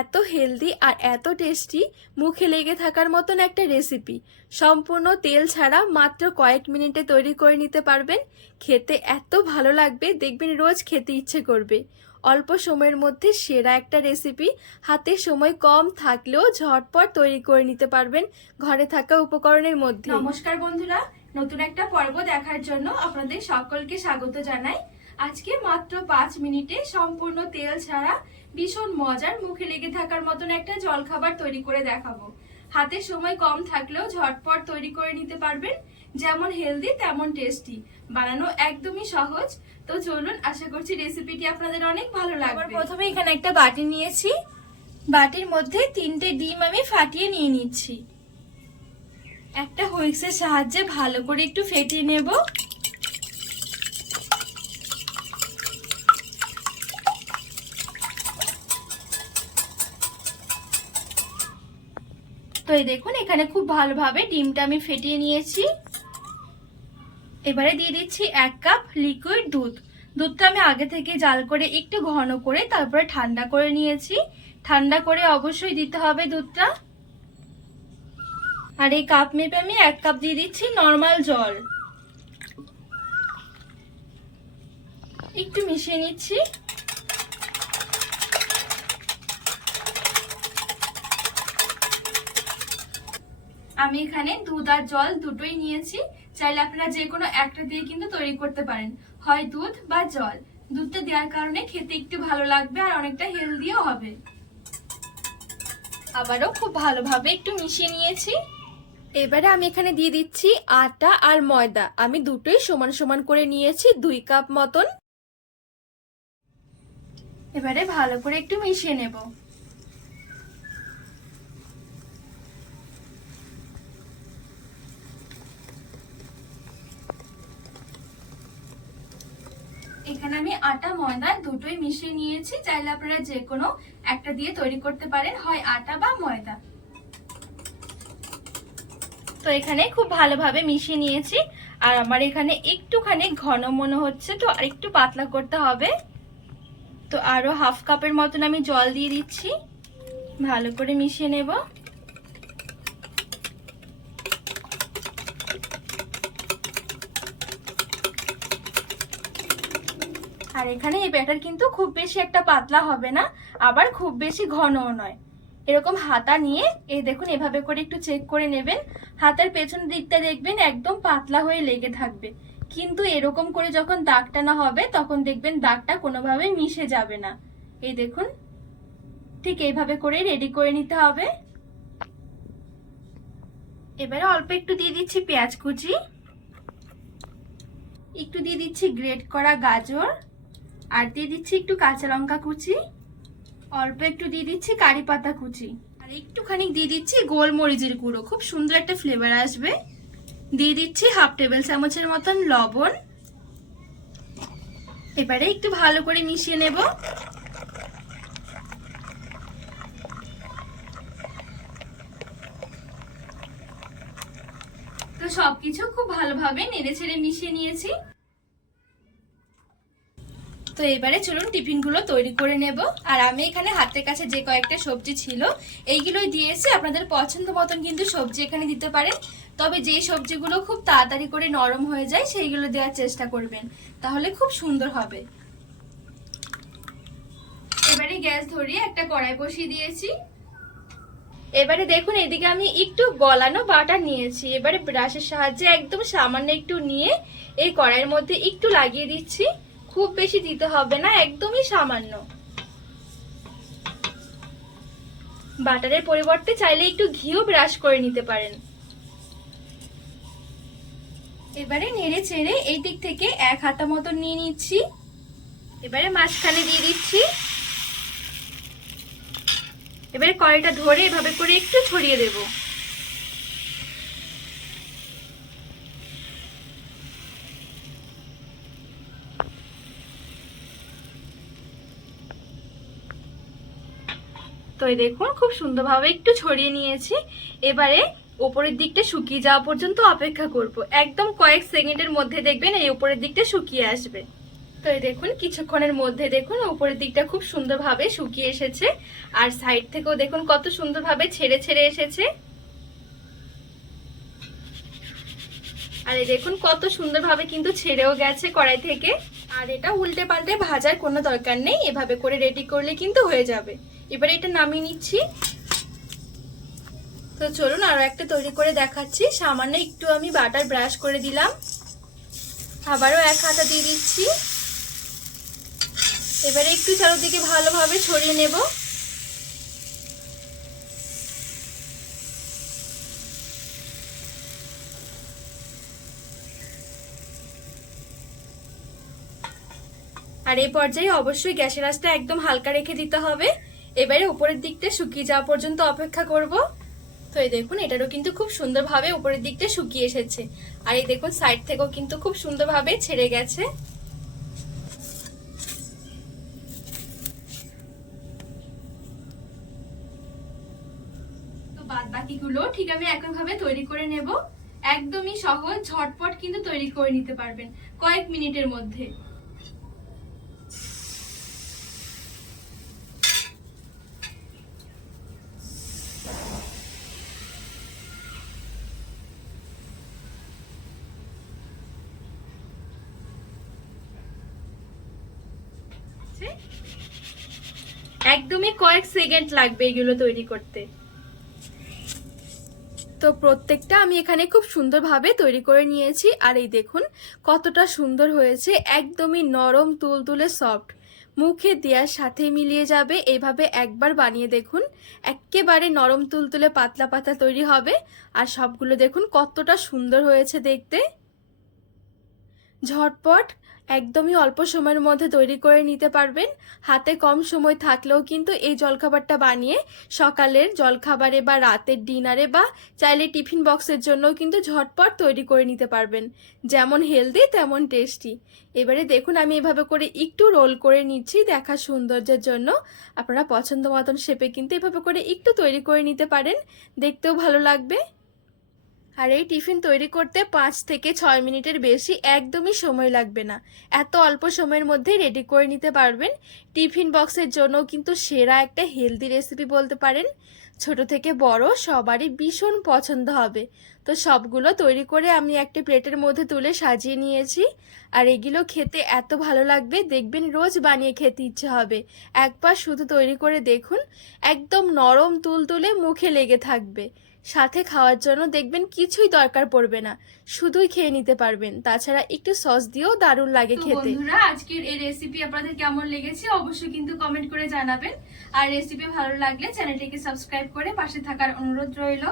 এত হেলদি আর এত টেস্টি মুখে লেগে থাকার মতন একটা রেসিপি সম্পূর্ণ তেল ছাড়া মাত্র কয়েক মিনিটে তৈরি করে নিতে পারবেন। খেতে এত ভালো লাগবে, দেখবেন রোজ খেতে ইচ্ছে করবে। অল্প সময়ের মধ্যে সেরা একটা রেসিপি হাতে সময় কম থাকলেও ঝটপট তৈরি করে নিতে পারবেন ঘরে থাকা উপকরণের মধ্যে। নমস্কার বন্ধুরা, নতুন একটা পর্ব দেখার জন্য আপনাদের সকলকে স্বাগত জানাই। আজকে মাত্র পাঁচ মিনিটে সম্পূর্ণ তেল ছাড়া ভীষণ মজার মুখে লেগে থাকার মতন একটা জলখাবার তৈরি করে দেখাবো। হাতে সময় কম থাকলেও ঝটপট তৈরি করে নিতে পারবেন। যেমন হেলদি তেমন টেস্টি। বানানো একদমই সহজ। তো চলুন আশা করছি রেসিপিটি আপনাদের অনেক ভালো লাগবে। প্রথমে এখানে একটা বাটি নিয়েছি। বাটির মধ্যে তিনটে ডিম আমি ফাটিয়ে নিয়ে নিচ্ছি। একটা হুইক্সের সাহায্যে ভালো করে একটু ফেটিয়ে নেব। তো এই দেখুন, এখানে খুব ভালোভাবে ডিমটা আমি ফেটিয়ে নিয়েছি। এবারে দিয়ে দিচ্ছি এক কাপ লিকুইড দুধ। দুধটা আমি আগে থেকে জাল করে একটু ঘন করে তারপরে ঠান্ডা করে নিয়েছি। ঠান্ডা করে অবশ্যই দিতে হবে দুধটা। আর এই কাপ মেপে আমি এক কাপ দিয়ে দিচ্ছি নর্মাল জল। একটু মিশিয়ে নিচ্ছি। আমি এখানে দুধ আর জল দুটোই নিয়েছি। চাইলে আপনারা যে কোনো একটা দিয়ে কিন্তু তৈরি করতে পারেন। হয় দুধ বা জল। দুধটা দেওয়ার কারণে খেতে একটু ভালো লাগবে আর অনেকটা হেলদিও হবে। আবারও খুব ভালোভাবে একটু মিশিয়ে নিয়েছি। এবারে আমি এখানে দিয়ে দিচ্ছি আটা আর ময়দা। আমি দুটোই সমান সমান করে নিয়েছি দুই কাপ মতন। এবারে ভালো করে একটু মিশিয়ে নেব। এখানে আমি আটা, ময়দা দুটোই মিশিয়ে নিয়েছি। চাইলে আপনারা যে কোনো একটা দিয়ে তৈরি করতে পারেন। হয় আটা বা ময়দা। তো এখানে খুব ভালোভাবে মিশিয়ে নিয়েছি। আর আমার এখানে একটুখানি ঘন মনে হচ্ছে, তো আর একটু পাতলা করতে হবে। তো আরও হাফ কাপের মতন আমি জল দিয়ে দিচ্ছি। ভালো করে মিশিয়ে নেব। আর এখানে এই ব্যাটার কিন্তু খুব বেশি একটা পাতলা হবে না, আবার খুব বেশি ঘনও নয়। এরকম হাতা নিয়ে, এই দেখুন, এভাবে করে একটু চেক করে নেবেন। হাতের পেছন দিকটা দেখবেন একদম পাতলা হয়ে লেগে থাকবে। কিন্তু এরকম করে যখন দাগ টানা হবে, তখন দেখবেন দাগটা কোনোভাবে মিশে যাবে না। এই দেখুন, ঠিক এইভাবে করে রেডি করে নিতে হবে। এবারে অল্প একটু দিয়ে দিচ্ছি পেঁয়াজ কুচি। একটু দিয়ে দিচ্ছি গ্রেট করা গাজর। আর দিয়ে দিচ্ছি একটু কাঁচা লঙ্কা কুচি, অল্প একটু দিয়ে দিচ্ছি কারি পাতা কুচি। আর একটুখানি দিয়ে দিচ্ছি গোলমরিচের গুঁড়ো, খুব সুন্দর একটা ফ্লেভার আসবে। দিয়ে দিচ্ছি হাফ টেবিল চামচের মতন লবণ। এবারে একটু ভালো করে মিশিয়ে নেব। তো সবকিছু খুব ভালোভাবে নেড়ে ছেড়ে মিশিয়ে নিয়েছি। তো এবারে চলুন টিফিনগুলো তৈরি করে নেব। আর আমি এখানে হাতের কাছে যে কয়েকটা সবজি ছিল, এইগুলোই দিয়েছি আপনাদের পছন্দ মতন কিন্তু সবজি এখানে দিতে পারেন। তবে যেই সবজিগুলো খুব তাড়াতাড়ি করে নরম হয়ে যায়, সেইগুলো দেওয়ার চেষ্টা করবেন। তাহলে খুব সুন্দর হবে। এবারে গ্যাস ধরিয়ে একটা কড়াই বসিয়ে দিয়েছি। এবারে দেখুন, এদিকে আমি একটু গলানো বাটার নিয়েছি। এবারে ব্রাশের সাহায্যে একদম সামান্য একটু নিয়ে এই কড়াইয়ের মধ্যে একটু লাগিয়ে দিচ্ছি। খুব বেশি দিতে হবে না, একদমই সামান্য। বাটারের পরিবর্তে চাইলে একটু ঘিও ব্রাশ করে নিতে পারেন। এবারে নেড়ে চেড়ে এই দিক থেকে এক হাতা মতো নিয়ে নিচ্ছি। এবারে মাঝখানে দিয়ে দিচ্ছি। এবারে কড়াইটা ধরে এভাবে করে একটু ছড়িয়ে দেবো। এই দেখুন, খুব সুন্দরভাবে একটু ছড়িয়ে নিয়েছি। এবারে উপরের দিকটা শুকিয়ে যাওয়া পর্যন্ত অপেক্ষা করব। একদম কয়েক সেকেন্ডের মধ্যে দেখবেন এই উপরের দিকটা শুকিয়ে আসবে। তো এই দেখুন, কিছুক্ষণের মধ্যে দেখুন উপরের দিকটা খুব সুন্দরভাবে শুকিয়ে এসেছে। আর সাইড থেকেও দেখুন কত সুন্দরভাবে ছেড়ে ছেড়ে এসেছে। আর এই দেখুন, কত সুন্দরভাবে কিন্তু ছেড়েও গেছে কড়াই থেকে। আর এটা উল্টে পাল্টে ভাজার কোনো দরকার নেই। এভাবে করে রেডি করলে কিন্তু হয়ে যাবে। এবারে এটা নামিয়ে নিচ্ছি। তো চলুন আরও একটা তৈরি করে দেখাচ্ছি। সামান্য একটু আমি বাটার ব্রাশ করে দিলাম। আবারও এক হাতা দিয়ে দিচ্ছি। এবারে একটু চারোদিকে ভালোভাবে ছড়িয়ে নেব। আর এই পর্যায়ে অবশ্যই গ্যাসের আঁচটা একদম হালকা রেখে দিতে হবে। এবারে উপরের দিকটা শুকিয়ে যাওয়া পর্যন্ত অপেক্ষা করব। তো এই দেখুন, এটারও কিন্তু খুব সুন্দরভাবে উপরের দিকটা শুকিয়ে এসেছে। আর এই দেখুন, সাইড থেকেও কিন্তু খুব সুন্দরভাবে ছেড়ে গেছে। বাদ বাকিগুলো ঠিক আমি একইভাবে তৈরি করে নেব। একদমই সহজ, ঝটপট কিন্তু তৈরি করে নিতে পারবেন, কয়েক মিনিটের মধ্যে। আছে। একদমই কয়েক সেকেন্ড লাগবে এগুলো তৈরি করতে। তো প্রত্যেকটা আমি এখানে খুব সুন্দরভাবে তৈরি করে নিয়েছি। আর এই দেখুন, কতটা সুন্দর হয়েছে। একদমই নরম, তুলতুলে, সফট। মুখে দেওয়ার সাথে মিলিয়ে যাবে। এইভাবে একবার বানিয়ে দেখুন একেবারে নরম, তুলতুলে, পাতলা পাতলা তৈরি হবে। আর সবগুলো দেখুন কতটা সুন্দর হয়েছে দেখতে। ঝটপট, একদমই অল্প সময়ের মধ্যে তৈরি করে নিতে পারবেন। হাতে কম সময় থাকলেও কিন্তু এই জলখাবারটা বানিয়ে সকালের জলখাবারে বা রাতের ডিনারে বা চাইলে টিফিন বক্সের জন্যও কিন্তু ঝটপট তৈরি করে নিতে পারবেন। যেমন হেলদি, তেমন টেস্টি। এবারে দেখুন, আমি এভাবে করে একটু রোল করে নিচ্ছি দেখা সৌন্দর্যের জন্য। আপনারা পছন্দ মতন শেপে কিন্তু এভাবে করে একটু তৈরি করে নিতে পারেন। দেখতেও ভালো লাগবে। আর এই টিফিন তৈরি করতে পাঁচ থেকে ছয় মিনিটের বেশি একদমই সময় লাগবে না। এত অল্প সময়ের মধ্যেই রেডি করে নিতে পারবেন। টিফিন বক্সের জন্য কিন্তু সেরা একটা হেলদি রেসিপি বলতে পারেন। ছোট থেকে বড় সবারই ভীষণ পছন্দ হবে। তো সবগুলো তৈরি করে আমি একটি প্লেটের মধ্যে তুলে সাজিয়ে নিয়েছি। আর এগুলো খেতে এত ভালো লাগবে, দেখবেন রোজ বানিয়ে খেতে ইচ্ছে হবে। একবার শুধু তৈরি করে দেখুন, একদম নরম তুলতুলে মুখে লেগে থাকবে। সাথে খাওয়ার জন্য দেখবেন কিছুই দরকার পড়বে না। শুধুই খেয়ে নিতে পারবেন। তাছাড়া একটু সস দিয়েও দারুণ লাগে খেতে। বন্ধুরা আজকের এই রেসিপি আপনাদের কেমন লেগেছে অবশ্যই কিন্তু কমেন্ট করে জানাবেন। আর রেসিপি ভালো লাগলে চ্যানেলটিকে সাবস্ক্রাইব করে পাশে থাকার অনুরোধ রইল।